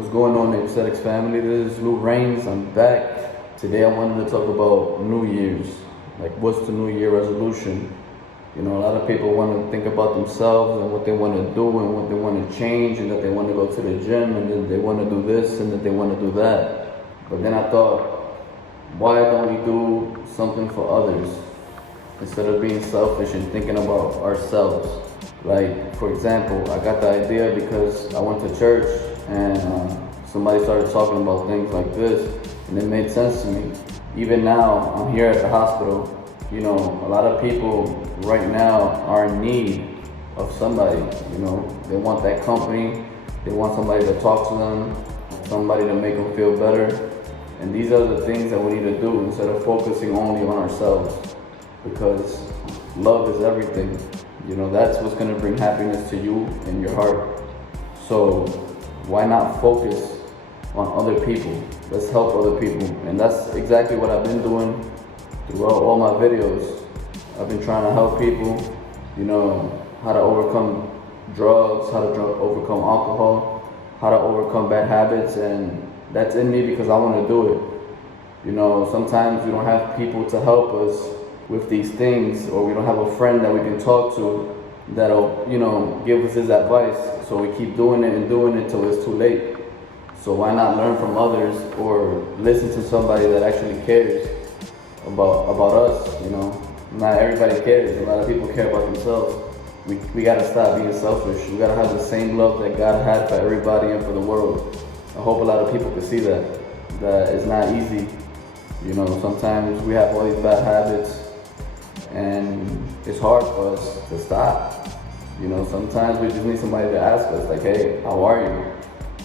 What's going on, Aesthetics family? This is Luraynz. I'm back. Today I wanted to talk about New Year's. Like, what's the New Year resolution? You know, a lot of people want to think about themselves and what they want to do and what they want to change, and that they want to go to the gym, and then they want to do this and that they want to do that. But then I thought, why don't we do something for others instead of being selfish and thinking about ourselves? Like, for example, I got the idea because I went to church and somebody started talking about things like this, and it made sense to me. Even now, I'm here at the hospital. You know, a lot of people right now are in need of somebody. You know, they want that company, they want somebody to talk to them, somebody to make them feel better. And these are the things that we need to do instead of focusing only on ourselves, because love is everything. You know, that's what's going to bring happiness to you and your heart. So why not focus on other people? Let's help other people. And that's exactly what I've been doing throughout all my videos. I've been trying to help people, you know, how to overcome drugs, how to overcome alcohol, how to overcome bad habits, and that's in me because I want to do it. You know, sometimes we don't have people to help us with these things, or we don't have a friend that we can talk to that'll, you know, give us his advice. So we keep doing it and doing it till it's too late. So why not learn from others or listen to somebody that actually cares about us? You know, not everybody cares. A lot of people care about themselves. We gotta stop being selfish. We gotta have the same love that God had for everybody and for the world. I hope a lot of people can see that it's not easy. You know, sometimes we have all these bad habits and it's hard for us to stop. You know, sometimes we just need somebody to ask us, like, hey, how are you?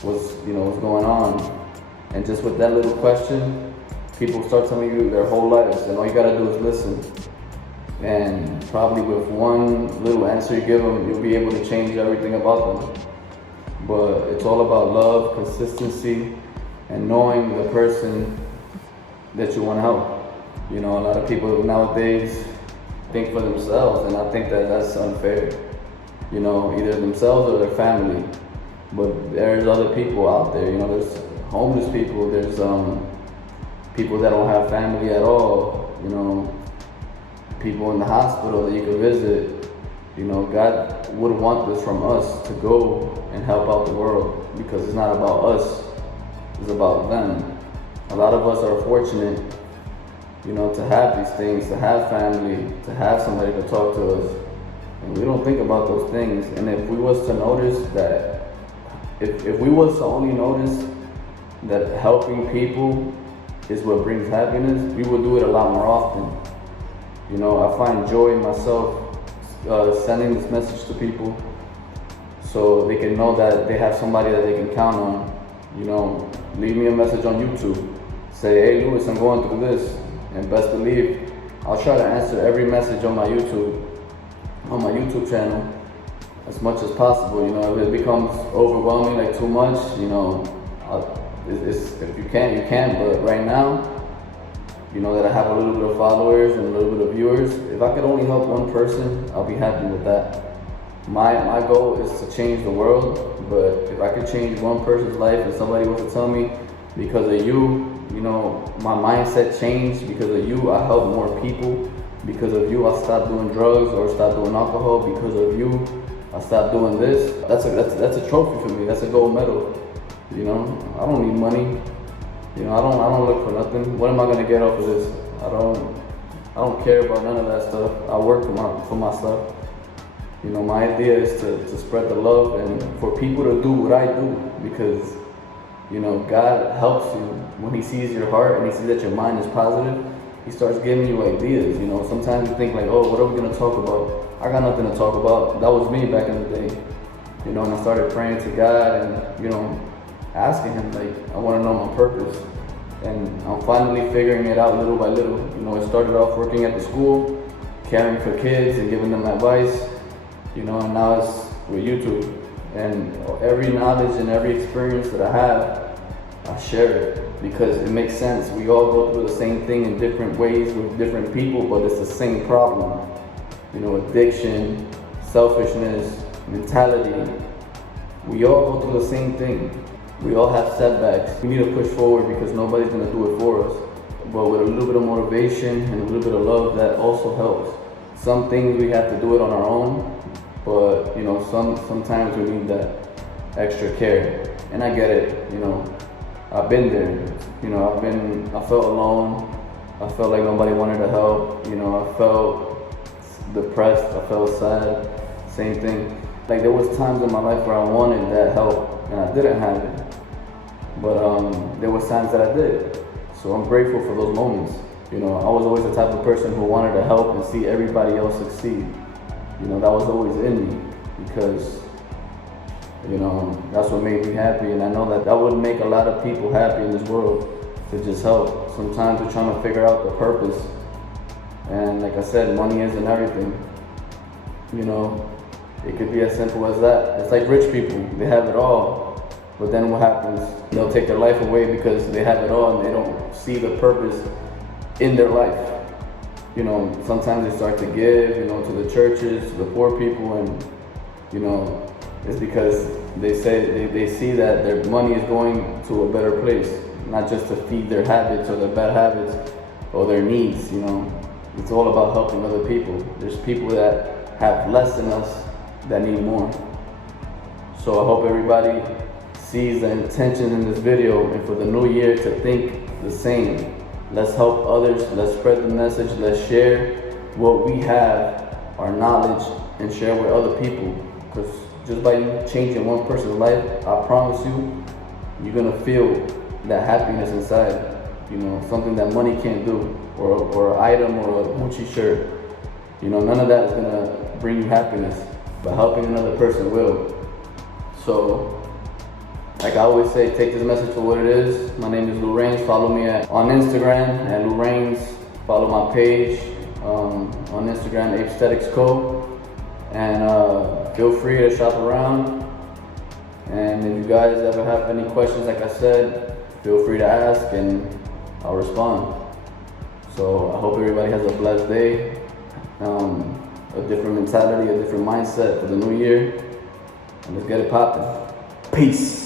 What's going on? And just with that little question, people start telling you their whole lives, and all you gotta do is listen. And probably with one little answer you give them, you'll be able to change everything about them. But it's all about love, consistency, and knowing the person that you want to help. You know, a lot of people nowadays think for themselves, and I think that that's unfair. You know, either themselves or their family. But there's other people out there. You know, there's homeless people. There's people that don't have family at all. You know, people in the hospital that you can visit. You know, God would want this from us, to go and help out the world, because it's not about us, it's about them. A lot of us are fortunate, you know, to have these things, to have family, to have somebody to talk to us. And we don't think about those things. And if we was to notice that, if we was to only notice that helping people is what brings happiness, we would do it a lot more often. You know, I find joy in myself sending this message to people so they can know that they have somebody that they can count on. You know, leave me a message on YouTube. Say, hey Louis, I'm going through this. And best believe, I'll try to answer every message on my YouTube channel as much as possible. You know, if it becomes overwhelming, like too much, you know, if you can, you can. But right now, you know, that I have a little bit of followers and a little bit of viewers, if I could only help one person, I'll be happy with that. My goal is to change the world, but if I could change one person's life and somebody was to tell me, because of you, you know, my mindset changed, because of you, I help more people, because of you, I stopped doing drugs or stopped doing alcohol, because of you, I stopped doing this, that's a trophy for me, that's a gold medal. You know, I don't need money. You know, I don't look for nothing. What am I gonna get off of this? I don't care about none of that stuff. I work for my stuff. You know, my idea is to spread the love and for people to do what I do, because, you know, God helps you when He sees your heart and He sees that your mind is positive. He starts giving you ideas. You know, sometimes you think like, oh, what are we gonna talk about? I got nothing to talk about. That was me back in the day. You know, and I started praying to God and, you know, asking Him, like, I want to know my purpose. And I'm finally figuring it out little by little. You know, I started off working at the school, caring for kids and giving them advice, you know, and now it's with YouTube. And every knowledge and every experience that I have, I share it because it makes sense. We all go through the same thing in different ways with different people, but it's the same problem. You know, addiction, selfishness, mentality. We all go through the same thing. We all have setbacks. We need to push forward because nobody's gonna do it for us. But with a little bit of motivation and a little bit of love, that also helps. Some things we have to do it on our own, but you know, sometimes we need that extra care. And I get it, you know. I've been there. You know, I felt alone. I felt like nobody wanted to help. You know, I felt depressed. I felt sad. Same thing. Like there was times in my life where I wanted that help and I didn't have it. But there was times that I did. So I'm grateful for those moments. You know, I was always the type of person who wanted to help and see everybody else succeed. You know, that was always in me because, you know, that's what made me happy. And I know that that would make a lot of people happy in this world, to just help. Sometimes we're trying to figure out the purpose. And like I said, money isn't everything. You know, it could be as simple as that. It's like rich people, they have it all. But then what happens? They'll take their life away because they have it all and they don't see the purpose in their life. You know, sometimes they start to give, you know, to the churches, to the poor people, and, you know, it's because they see that their money is going to a better place, not just to feed their habits or their bad habits or their needs, you know. It's all about helping other people. There's people that have less than us that need more. So I hope everybody sees the intention in this video, and for the new year to think the same. Let's help others, let's spread the message, let's share what we have, our knowledge, and share with other people. Because just by you changing one person's life, I promise you, you're gonna feel that happiness inside. You know, something that money can't do, or an item or a Gucci shirt. You know, none of that is gonna bring you happiness, but helping another person will. So, like I always say, take this message for what it is. My name is Luraynz. Follow me on Instagram at Luraynz. Follow my page on Instagram, Aesthetics Co. And feel free to shop around. And if you guys ever have any questions, like I said, feel free to ask and I'll respond. So I hope everybody has a blessed day, a different mentality, a different mindset for the new year. And let's get it popping. Peace.